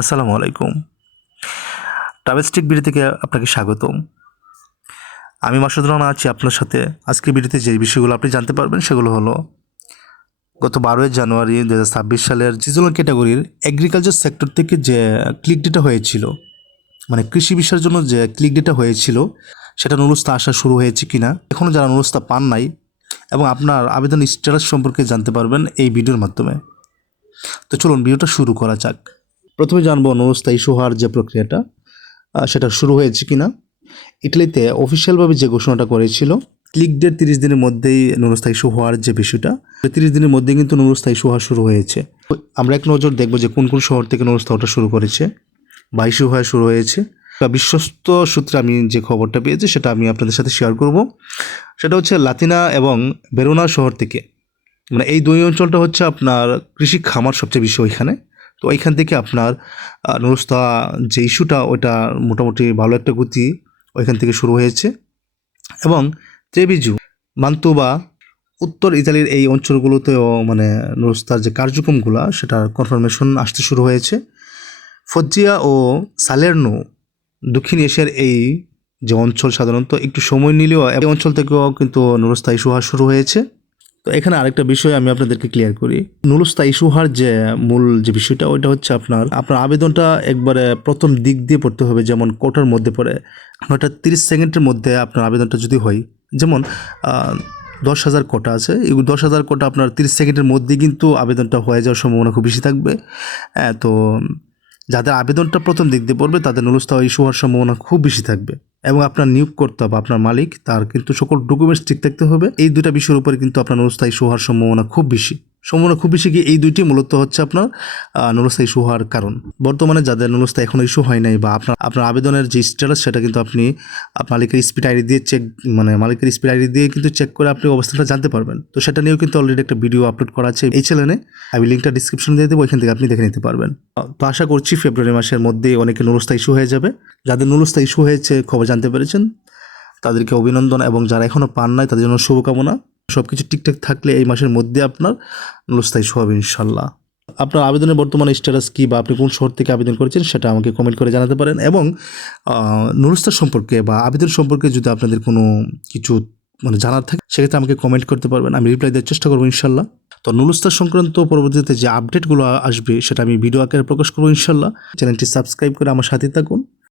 আসসালামু আলাইকুম। ট্রাভেলস্টিক ভিডিও থেকে আপনাকে স্বাগতম। আমি মাসুদুর রহমান আছি আপনার সাথে। আজকের ভিডিওতে যে বিষয়গুলো আপনি জানতে পারবেন সেগুলো হলো গত 12 জানুয়ারি 2026 সালের সিজনাল ক্যাটাগরির এগ্রিকালচার সেক্টর থেকে যে ক্লিক ডেটা হয়েছিল, মানে কৃষি বিষয়ের জন্য যে ক্লিক ডেটা হয়েছিল, সেটা নুরুস্তা আসা শুরু হয়েছে কিনা, এখনও যারা নুরুস্তা পান নাই, এবং আপনার আবেদন স্ট্যাটাস সম্পর্কে জানতে পারবেন এই ভিডিওর মাধ্যমে। তো চলুন ভিডিওটা শুরু করা যাক। প্রথমে জানবো নুরুস্তা ইস্যু হওয়ার যে প্রক্রিয়াটা, সেটা শুরু হয়েছে কিনা। ইটালিতে অফিসিয়ালভাবে যে ঘোষণাটা করেছিল ক্লিক ডেট 30 দিনের মধ্যেই নুরুস্তা ইস্যু হওয়ার যে বিষয়টা, 30 দিনের মধ্যেই কিন্তু নুরুস্তা ইস্যু হওয়া শুরু হয়েছে। আমরা এক নজর দেখবো যে কোন কোন শহর থেকে নুরুস্তা ওঠা শুরু করেছে বা ইস্যু হওয়া শুরু হয়েছে। বিশ্বস্ত সূত্রে আমি যে খবরটা পেয়েছি সেটা আমি আপনাদের সাথে শেয়ার করব। সেটা হচ্ছে লাতিনা এবং বেরোনা শহর থেকে, মানে এই দুই অঞ্চলটা হচ্ছে আপনার কৃষি খামার সবচেয়ে বেশি ওইখানে। তো এইখান থেকে আপনার নুরুস্তা যে ইস্যুটা, ওইটা মোটামুটি ভালো একটা গতি ওইখান থেকে শুরু হয়েছে। এবং ত্রেবিজু, মান্তু বা উত্তর ইতালির এই অঞ্চলগুলোতেও মানে নুরুস্তার যে কার্যক্রমগুলো সেটার কনফার্মেশন আসতে শুরু হয়েছে। ফজ্জিয়া ও সালের্নো, দক্ষিণ এশিয়ার এই যে অঞ্চল সাধারণত একটু সময় নিলেও এই অঞ্চল থেকেও কিন্তু নুরুস্তা ইস্যু হওয়া শুরু হয়েছে। তো এখানে আরেকটা বিষয় আমি আপনাদেরকে ক্লিয়ার করি। নুরুস্তা ইস্যু হওয়ার যে মূল যে বিষয়টা, ওইটা হচ্ছে আপনার আবেদনটা একবারে প্রথম দিক দিয়ে পড়তে হবে, যেমন কোটার মধ্যে পড়ে। ওটা 30 সেকেন্ডের মধ্যে আপনার আবেদনটা যদি হয়, যেমন 10,000 কোটা আছে, এই 10,000 কোটা আপনার 30 সেকেন্ডের মধ্যেই কিন্তু আবেদনটা হয়ে যাওয়ার সম্ভাবনা খুব বেশি থাকবে। তো যাদের আবেদনটা প্রথম দিক দিয়ে পড়বে তাদের নুরুস্তা ইস্যু হওয়ার সম্ভাবনা খুব বেশি থাকবে। এবং আপনার নিয়োগকর্তা বা আপনার মালিক, তার কিন্তু সকল ডকুমেন্টস ঠিক থাকতে হবে। এই দুটা বিষয়ের উপরে কিন্তু আপনার নুরুস্তা ইস্যু হওয়ার সম্ভাবনা খুব বেশি। কি এই দুইটি মূলত হচ্ছে আপনার নুরুস্তা ইস্যু হওয়ার কারণ। বর্তমানে যাদের নুরুস্তা এখনো ইস্যু হয় নাই বা আপনার আবেদনের যে স্ট্যাটাস, সেটা কিন্তু আপনি মালিকের স্পিড আইডি দিয়ে মালিকের স্পিড আইডি দিয়ে কিন্তু চেক করে আপনি অবস্থাটা জানতে পারবেন। তো সেটা নিয়েও কিন্তু অলরেডি একটা ভিডিও আপলোড করা আছে এই চ্যানেলে, আমি লিঙ্কটা ডিসক্রিপশনে দিয়ে দেবো, ওইখান থেকে আপনি দেখে নিতে পারবেন। তো আশা করছি ফেব্রুয়ারি মাসের মধ্যেই অনেকে নুরুস্তা ইস্যু হয়ে যাবে। যাদের নুরুস্তা ইস্যু হয়েছে খবর জানতে পেরেছেন, তাদেরকে অভিনন্দন, এবং যারা এখনও পান নাই তাদের জন্য শুভকামনা। সব কিছু ঠিকঠাক থাকলে এই মাসের মধ্যে আপনার নুরুস্তা ইস্যু হবে ইনশাল্লাহ। আপনার আবেদনের বর্তমানে স্ট্যাটাস কী বা আপনি কোন শহর থেকে আবেদন করেছেন সেটা আমাকে কমেন্ট করে জানাতে পারেন। এবং নুরুস্তা সম্পর্কে বা আবেদন সম্পর্কে যদি আপনাদের কোনো কিছু জানার থাকে, সেক্ষেত্রে আমাকে কমেন্ট করতে পারবেন, আমি রিপ্লাই দেওয়ার চেষ্টা করবো ইনশাল্লাহ। তো নুরুস্তা সংক্রান্ত পরবর্তীতে যে আপডেটগুলো আসবে সেটা আমি ভিডিও আকারে প্রকাশ করবো ইনশাল্লাহ। চ্যানেলটি সাবস্ক্রাইব করে আমার সাথে থাকুন।